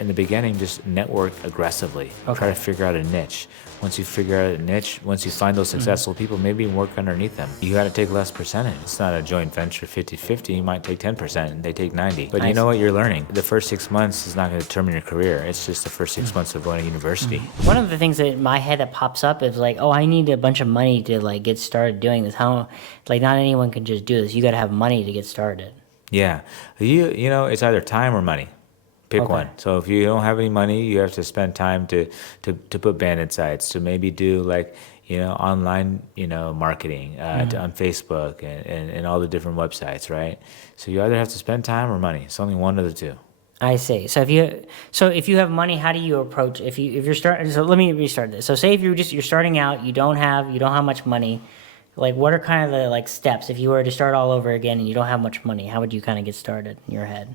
In the beginning, just network aggressively. Okay. Try to figure out a niche. Once you figure out a niche, once you find those successful people, maybe work underneath them. You got to take less percentage. It's not a joint venture 50-50. You might take 10% and they take 90. But you know what? You're learning. The first 6 months is not going to determine your career. It's just the first 6 months of going to university. One of the things that in my head that pops up is like, oh, I need a bunch of money to like get started doing this. How, like, not anyone can just do this. You got to have money to get started. Yeah. You know, it's either time or money. Pick Okay. one. So if you don't have any money, you have to spend time to put bandit sites, to maybe do like, online, marketing on Facebook and all the different websites, right? So you either have to spend time or money. It's only one of the two. I see. So if you have money, how do you approach if you're starting? So let me restart this. So say if you're starting out, you don't have much money. Like, what are kind of the like steps if you were to start all over again and you don't have much money? How would you kind of get started in your head?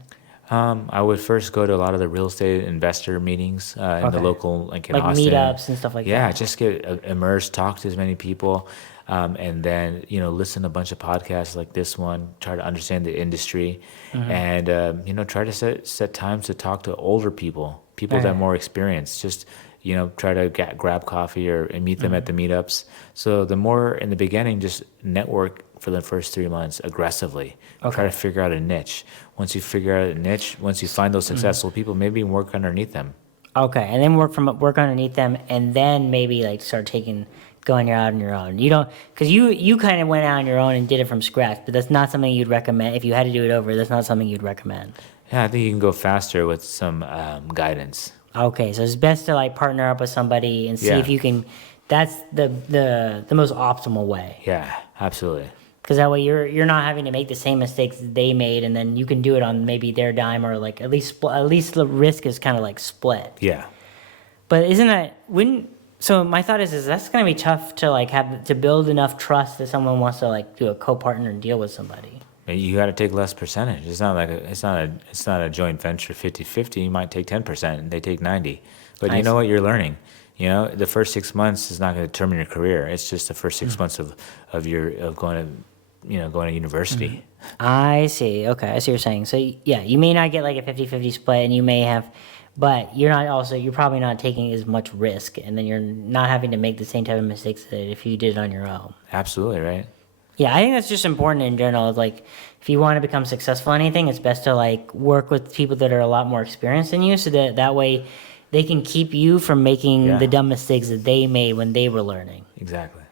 I would first go to a lot of the real estate investor meetings in the local, like in like Austin. meetups and stuff like that. Yeah, just get immersed, talk to as many people, and then listen to a bunch of podcasts like this one. Try to understand the industry, and try to set times to talk to older people that are more experienced. Just try to grab coffee and meet them at the meetups. So the more in the beginning, just network for the first 3 months aggressively. Okay. Try to figure out a niche. Once you figure out a niche, once you find those successful people, maybe work underneath them. Okay, and then work underneath them, and then maybe like start going out on your own. You don't, because you kind of went out on your own and did it from scratch, but that's not something you'd recommend. If you had to do it over, that's not something you'd recommend. Yeah, I think you can go faster with some guidance. Okay, so it's best to like partner up with somebody and see if you can. That's the most optimal way. Yeah, absolutely. Because that way you're not having to make the same mistakes that they made, and then you can do it on maybe their dime, or like at least the risk is kind of like split. Yeah. But isn't that so my thought is that's going to be tough to like have to build enough trust that someone wants to like do a co-partner deal with somebody. You got to take less percentage. It's not like it's not a joint venture 50-50. You might take 10% and they take 90. But you know what? You're learning. The first 6 months is not going to determine your career. It's just the first 6 months of going to university. I see. Okay, I see what you're saying. So yeah, you may not get like a 50-50 split, and you may have, but you're probably not taking as much risk, and then you're not having to make the same type of mistakes that if you did it on your own. Absolutely, right? Yeah, I think that's just important in general. Like, if you want to become successful in anything, it's best to like work with people that are a lot more experienced than you, so that way they can keep you from making the dumb mistakes that they made when they were learning. Exactly.